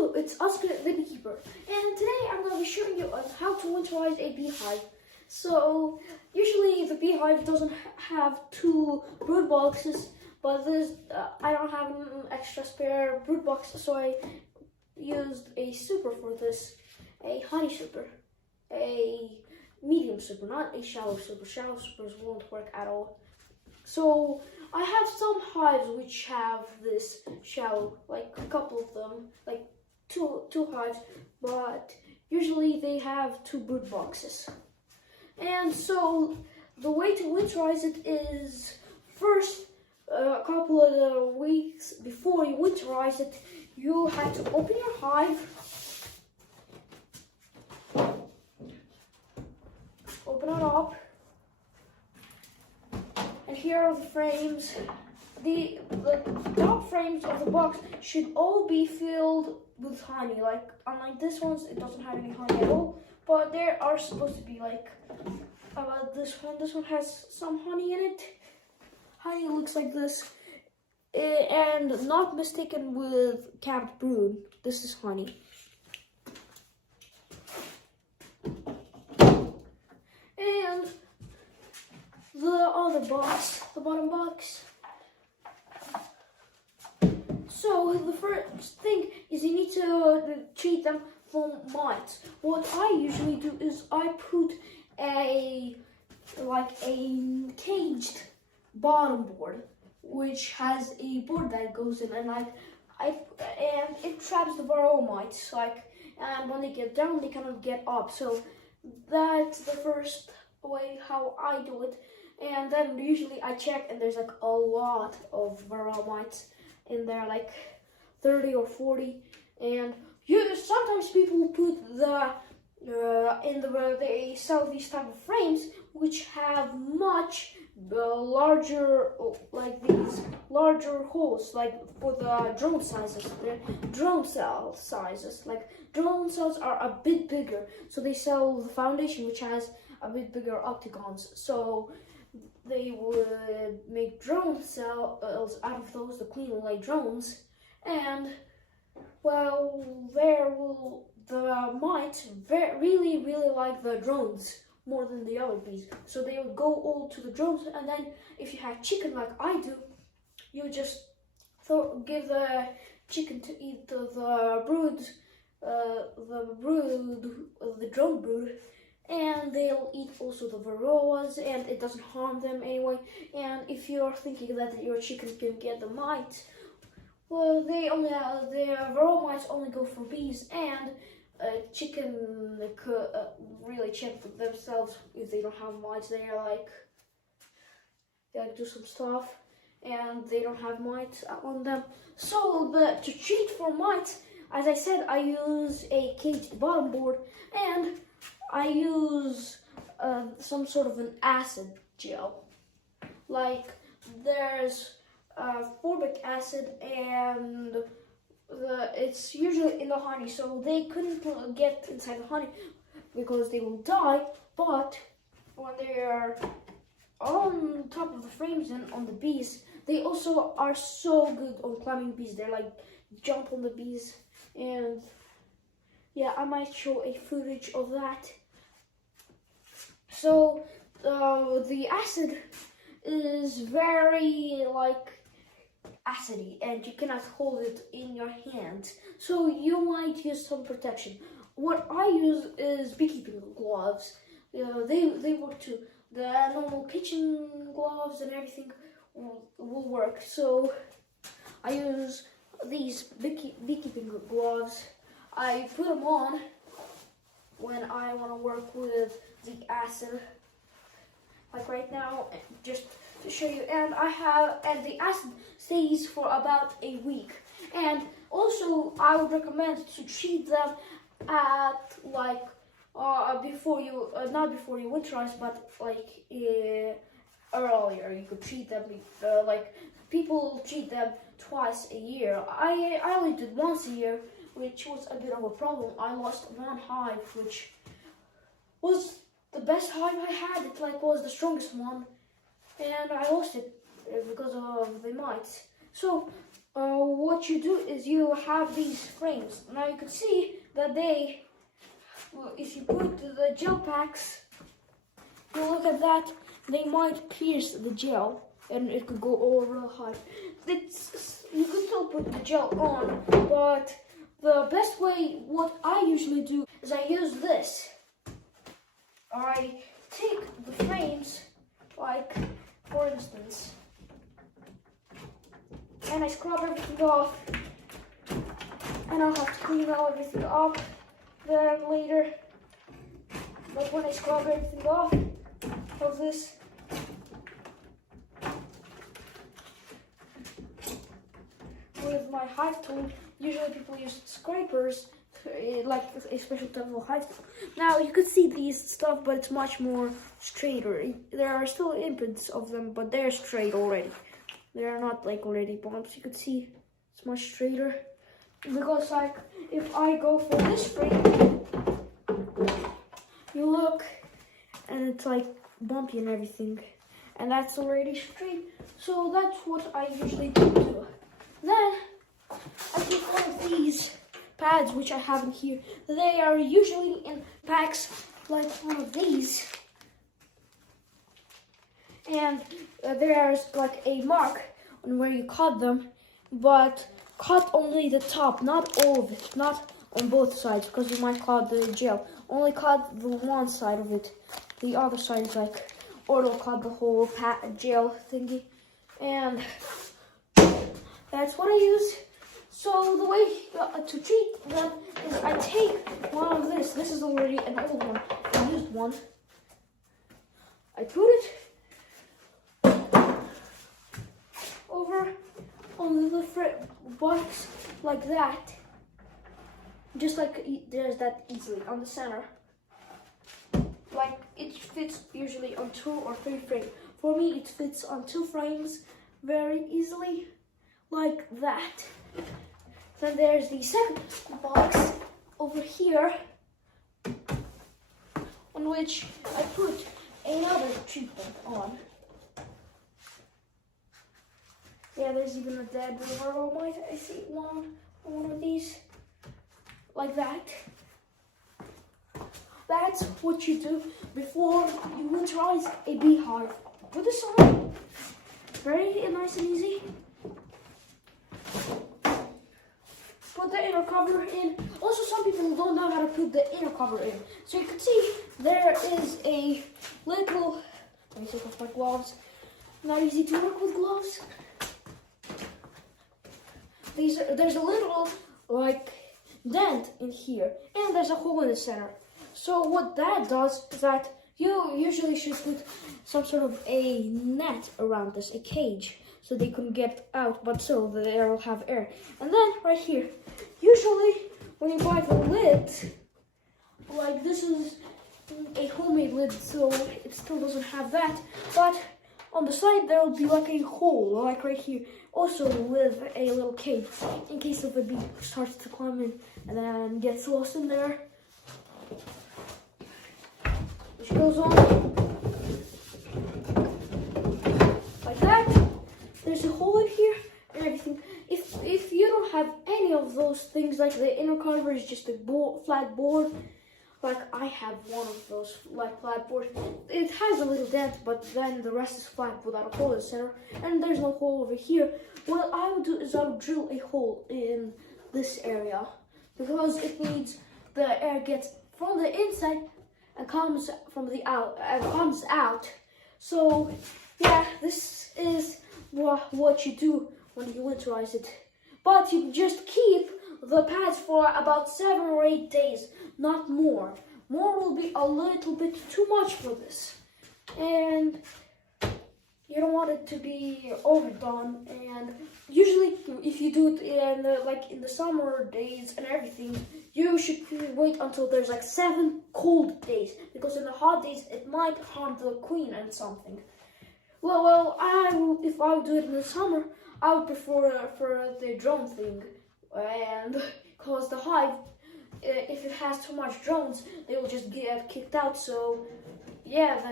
Hello, it's Oskar the Beekeeper, and today I'm going to be showing you how to winterize a beehive. So, usually the beehive doesn't have two brood boxes, but I don't have an extra spare brood box, so I used a super for this, a honey super, a medium super, not a shallow super. Shallow supers won't work at all. So I have some hives which have this shallow, like a couple of them, like two hives, but usually they have two brood boxes. And so the way to winterize it is first, a couple of weeks before you winterize it, you have to open your hive, open it up. And here are the frames. The top frames of the box should all be filled with honey. Like, unlike this one's, it doesn't have any honey at all. But there are supposed to be, like, about this one. This one has some honey in it. Honey looks like this. And not mistaken with capped brood. This is honey. And the other box, the bottom box. So the first thing is you need to treat them for mites. What I usually do is I put a caged bottom board, which has a board that goes in, and and it traps the varroa mites. And when they get down, they cannot get up. So that's the first way how I do it. And then usually I check, and there's like a lot of varroa mites in there, like 30 or 40. And sometimes people put they sell these type of frames which have much larger, like these larger holes, like for the drone sizes, drone cell sizes. Like drone cells are a bit bigger, so they sell the foundation which has a bit bigger octagons. So they would make drone cells out of those, the queen lay drones, and well, the mites really like the drones more than the other bees. So they would go all to the drones, and then if you have chicken like I do, you just give the chicken to eat the drone brood. And they'll eat also the varroas, and it doesn't harm them anyway. And if you're thinking that your chicken can get the mites, well, the varroa mites only go for bees, and chicken could really check for themselves if they don't have mites. They do some stuff, and they don't have mites on them. So to treat for mites, as I said, I use a caged bottom board, and I use some sort of an acid gel. Like there's formic acid, and it's usually in the honey, so they couldn't get inside the honey because they will die. But when they are on top of the frames and on the bees, they also are so good on climbing bees. They're like jump on the bees, and yeah, I might show a footage of that. So the acid is very acidy, and you cannot hold it in your hand. So you might use some protection. What I use is beekeeping gloves. They work too. The normal kitchen gloves and everything will work. So I use these beekeeping gloves. I put them on when I want to work with the acid, like right now, just to show you. And the acid stays for about a week. And also, I would recommend to treat them at before you, not before you winterize, but earlier. You could treat them people treat them twice a year. I only did once a year, which was a bit of a problem. I lost one hive, which was the best hive I had. It was the strongest one, and I lost it because of the mites. So what you do is you have these frames. Now you can see that if you put the gel packs, you look at that, they might pierce the gel and it could go all real high. You could still put the gel on, but the best way, what I usually do, is I use this. I take the frames, like, for instance, and I scrub everything off, and I'll have to clean all everything up then later. But when I scrub everything off of this, with my hive tool, usually people use scrapers, like a special type of hive tool. Now you could see these stuff, but it's much more straighter. There are still imprints of them, but they're straight already. They are not like already bumps. You could see it's much straighter. Because like if I go for this frame, you look and it's like bumpy and everything. And that's already straight. So that's what I usually do. Then I take one of these pads which I have in here. They are usually in packs like one of these. And there's like a mark on where you cut them, but cut only the top, not all of it, not on both sides, because you might cut the gel. Only cut the one side of it. The other side is like, or it'll cut the whole gel thingy. And that's what I use. So the way to treat them is I take one of this. This is already an old one, a used one. I put it over on the box like that. Just like there's that easily on the center. Like it fits usually on 2 or 3 frames. For me, it fits on 2 frames very easily, like that. Then there's the second box over here, on which I put another treatment on. Yeah, there's even a dead river. Oh, might I see one of these, like that. That's what you do before you winterize a beehive. Put this on, very nice and easy. Put the inner cover in. Also, some people don't know how to put the inner cover in. So you can see there is a little, let me take off my gloves. Not easy to work with gloves. There's a little like dent in here, and there's a hole in the center. So what that does is that you usually should put some sort of a net around this, a cage, so they couldn't get out, but still the air will have air. And then right here, usually when you buy the lid, like this is a homemade lid, so it still doesn't have that, but on the side there will be like a hole, like right here, also with a little cage, in case if a bee starts to climb in and then gets lost in there. Which goes on like that. There's a hole in here and everything. If you don't have any of those things, like the inner cover is just a flat board, like I have one of those like flat boards. It has a little dent, but then the rest is flat without a hole in the center, and there's no hole over here. What I would do is I would drill a hole in this area, because it needs the air gets from the inside and comes from the comes out. So yeah, this is what you do when you winterize it. But you just keep the pads for about 7 or 8 days, not more. More will be a little bit too much for this, and you don't want it to be overdone. And usually, if you do it in in the summer days and everything, you should wait until there's like 7 cold days, because in the hot days it might harm the queen and something. Well, if I would do it in the summer, I would prefer for the drone thing, and because the hive, if it has too much drones, they will just get kicked out. So yeah,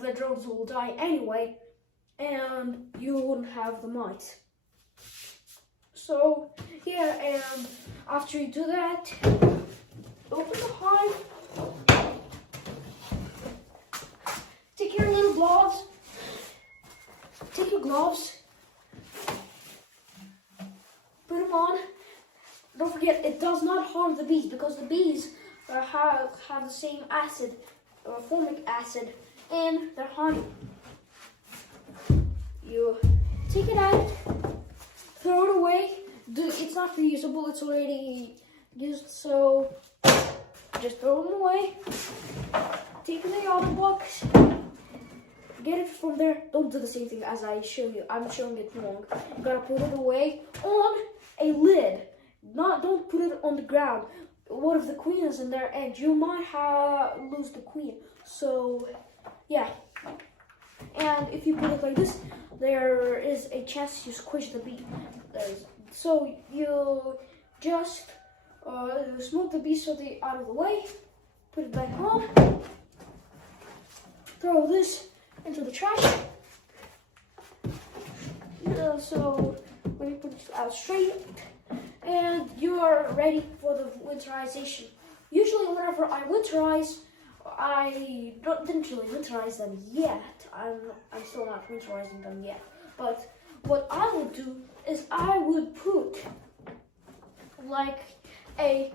the drones will die anyway, and you wouldn't have the mites. So yeah, and after you do that, open the hive. Take your little gloves. Take your gloves. Put them on. Don't forget, it does not harm the bees because the bees have the same acid, formic acid, in their honey. You take it out, throw it away. It's not reusable, it's already used, so just throw them away. Take it in the other box. Get it from there. Don't do the same thing as I show you. I'm showing it wrong. You gotta put it away on a lid. Don't put it on the ground. What if the queen is in there and you might lose the queen? So yeah. And if you put it like this, there is a chance you squish the bee. So you just smoke the bees so they're out of the way. Put it back on. Throw this into the trash. So let me put it out straight, and you are ready for the winterization. Usually, whenever I winterize, I didn't really winterize them yet. I'm still not winterizing them yet. But what I would do is I would put like a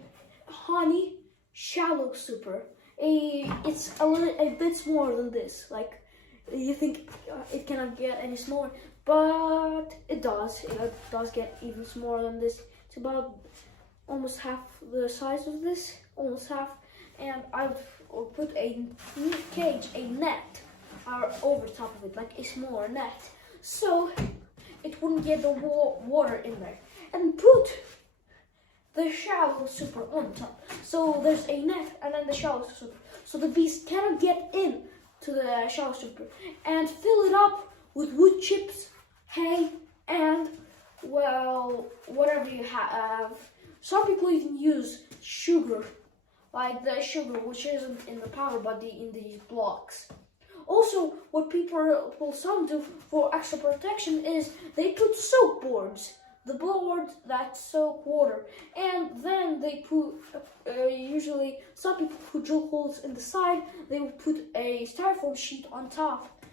honey shallow super. It's a bit smaller than this. Like, you think it cannot get any smaller, but it does. It does get even smaller than this. It's about almost half the size of this, almost half. And I would put a cage, a net, over top of it, like a smaller net, so it wouldn't get the water in there. And put the shallow super on top. So there's a net and then the shallow super. So the bees cannot get in to the shallow super. And fill it up with wood chips, hay, and, well, whatever you have. Some people even use sugar, like the sugar which isn't in the powder but in these blocks. Also, what some do for extra protection is they put soap boards. The boards that soak water, and then they put, usually some people who drill holes in the side, they will put a styrofoam sheet on top,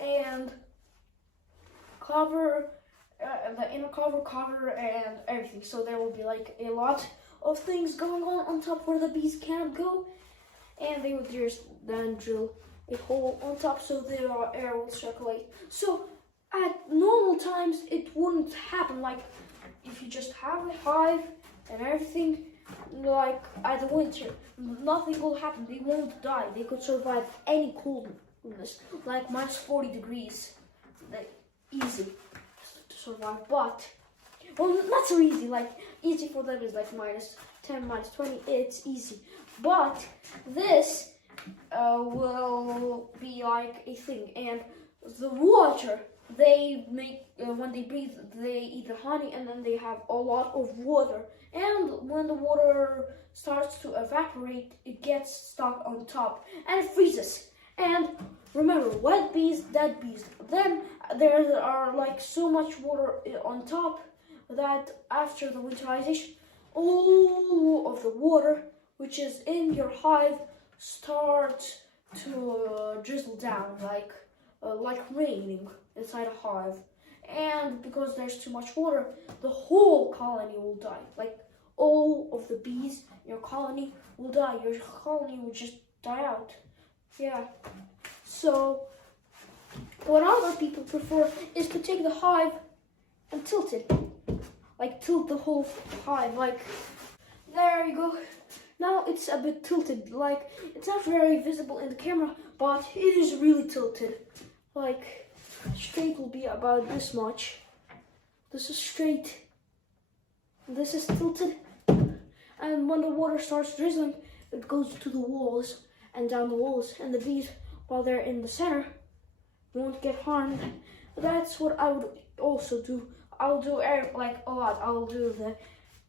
and cover the inner cover and everything. So there will be like a lot of things going on top where the bees can't go, and they would just then drill a hole on top so the air will circulate. So at normal times, it wouldn't happen. Like, if you just have a hive and everything, like at the winter, nothing will happen. They won't die. They could survive any coldness, like minus 40 degrees. Like, easy to survive. But, well, not so easy. Like, easy for them is like minus 10, minus 20. It's easy. But this will be like a thing. And the water they make, when they breathe, they eat the honey, and then they have a lot of water. And when the water starts to evaporate, it gets stuck on top and it freezes. And remember, wet bees, dead bees. Then there are like so much water on top that after the winterization, all of the water which is in your hive starts to drizzle down, like raining inside a hive. And because there's too much water, the whole colony will die. Like, all of the bees in your colony will die. Your colony will just die out. Yeah. So what other people prefer is to take the hive and tilt it. Like, tilt the whole hive. Like, there you go. Now it's a bit tilted. Like, it's not very visible in the camera, but it is really tilted. Like, straight will be about this much. This is straight. This is tilted. And when the water starts drizzling, it goes to the walls and down the walls. And the bees, while they're in the center, won't get harmed. That's what I would also do. I'll do like a lot. I'll do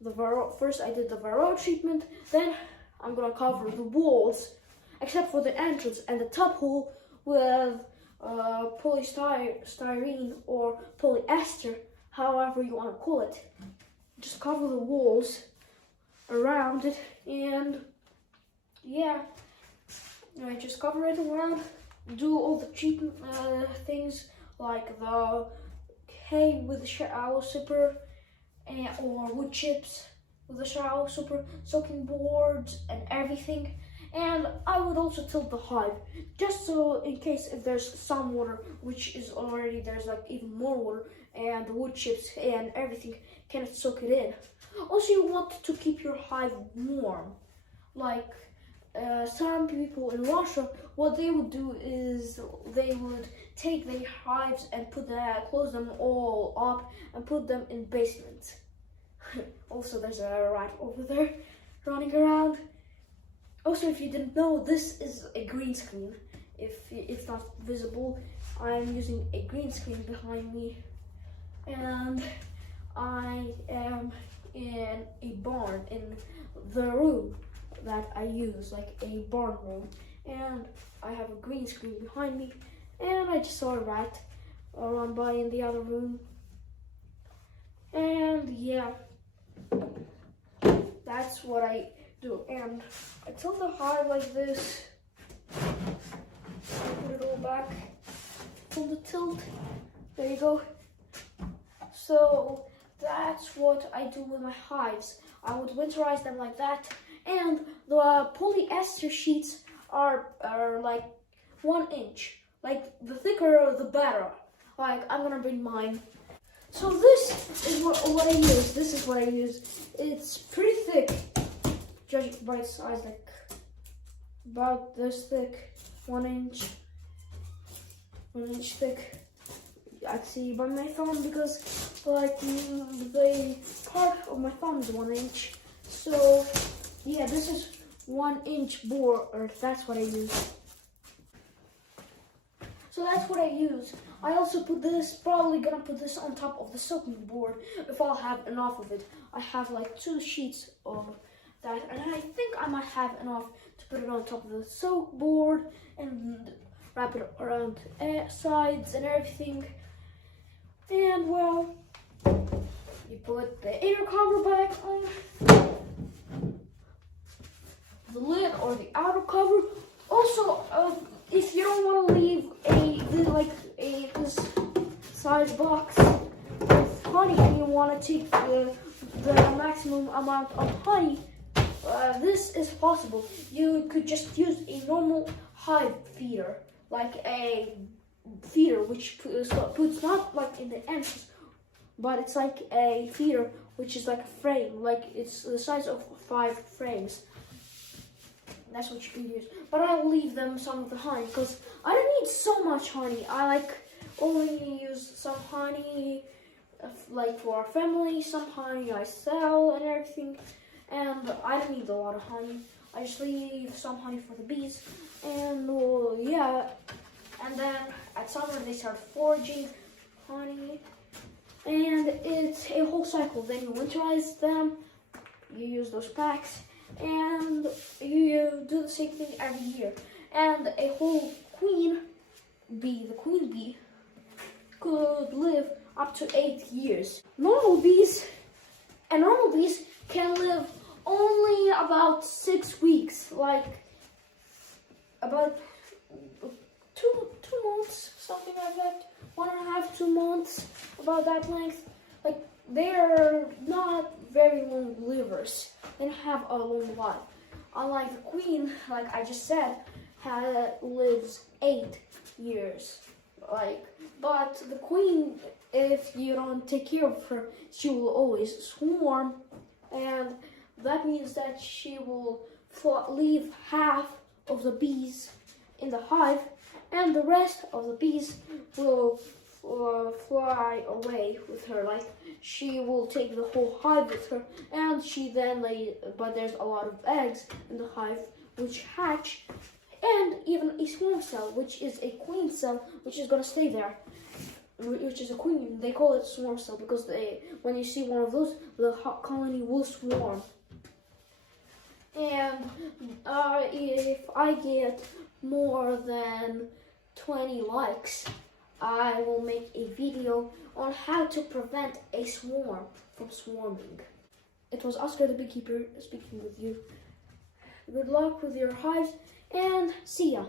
the varroa. First I did the varroa treatment. Then I'm gonna cover the walls, except for the entrance and the top hole, with polystyrene or polyester. however you want to call it. Just cover the walls around it, and yeah, just cover it around. Do all the cheap things like the hay with the shower super, or wood chips with the shower super, soaking boards and everything. And I would also tilt the hive, just so in case if there's some water, which is already, there's like even more water, and the wood chips and everything cannot soak it in. Also, you want to keep your hive warm. Like some people in Russia, what they would do is they would take their hives and close them all up and put them in basements. Also, there's a rat over there running around. Also, if you didn't know, this is a green screen. If it's not visible, I'm using a green screen behind me, and I am in a barn in the room that I use, like a barn room, and I have a green screen behind me, and I just saw a rat run by in the other room, and yeah, that's what I do. And I tilt the hive like this, put it all back from the tilt, there you go. So that's what I do with my hives. I would winterize them like that, and the polyester sheets are like 1 inch. Like the thicker the better. Like I'm gonna bring mine. So this is what I use. This is what I use. It's pretty thick, judging by its size, like about this thick, 1 inch, 1 inch thick. I see by my thumb, because like the part of my thumb is 1 inch. So yeah, this is 1 inch bore, or that's what I use. So that's what I use. I also put this, probably gonna put this on top of the soaking board if I'll have enough of it. I have like 2 sheets of that, and I think I might have enough to put it on top of the soak board and wrap it around sides and everything. And well, you put the inner cover back on the lid or the outer cover. Also, if you don't want to leave this size box with honey, and you want to take the maximum amount of honey, this is possible. You could just use a normal hive feeder, like a feeder which puts not like in the ends, but it's like a feeder which is like a frame, like it's the size of 5 frames. That's what you can use. But I'll leave them some of the honey, because I don't need so much honey. I like only use some honey like for our family, some honey I sell and everything, and I don't need a lot of honey. I just leave some honey for the bees, and yeah, and then at summer they start foraging honey, and it's a whole cycle. Then you winterize them, you use those packs, and you do the same thing every year. And a whole queen bee, the queen bee, could live up to 8 years. Normal bees can live only about 6 weeks, like about two months, something like that. 1.5, 2 months, about that length. Like, they're not very long livers. They have a long life. Unlike the queen, like I just said, lives 8 years. But the queen, if you don't take care of her, she will always swarm, and that means that she will leave half of the bees in the hive, and the rest of the bees will fly away with her. Like, she will take the whole hive with her, and she then but there's a lot of eggs in the hive which hatch, and even a swarm cell, which is a queen cell, which is gonna stay there, which is a queen. They call it swarm cell because when you see one of those, the colony will swarm. And if I get more than 20 likes, I will make a video on how to prevent a swarm from swarming. It was Oskar the Beekeeper speaking with you. Good luck with your hives and see ya.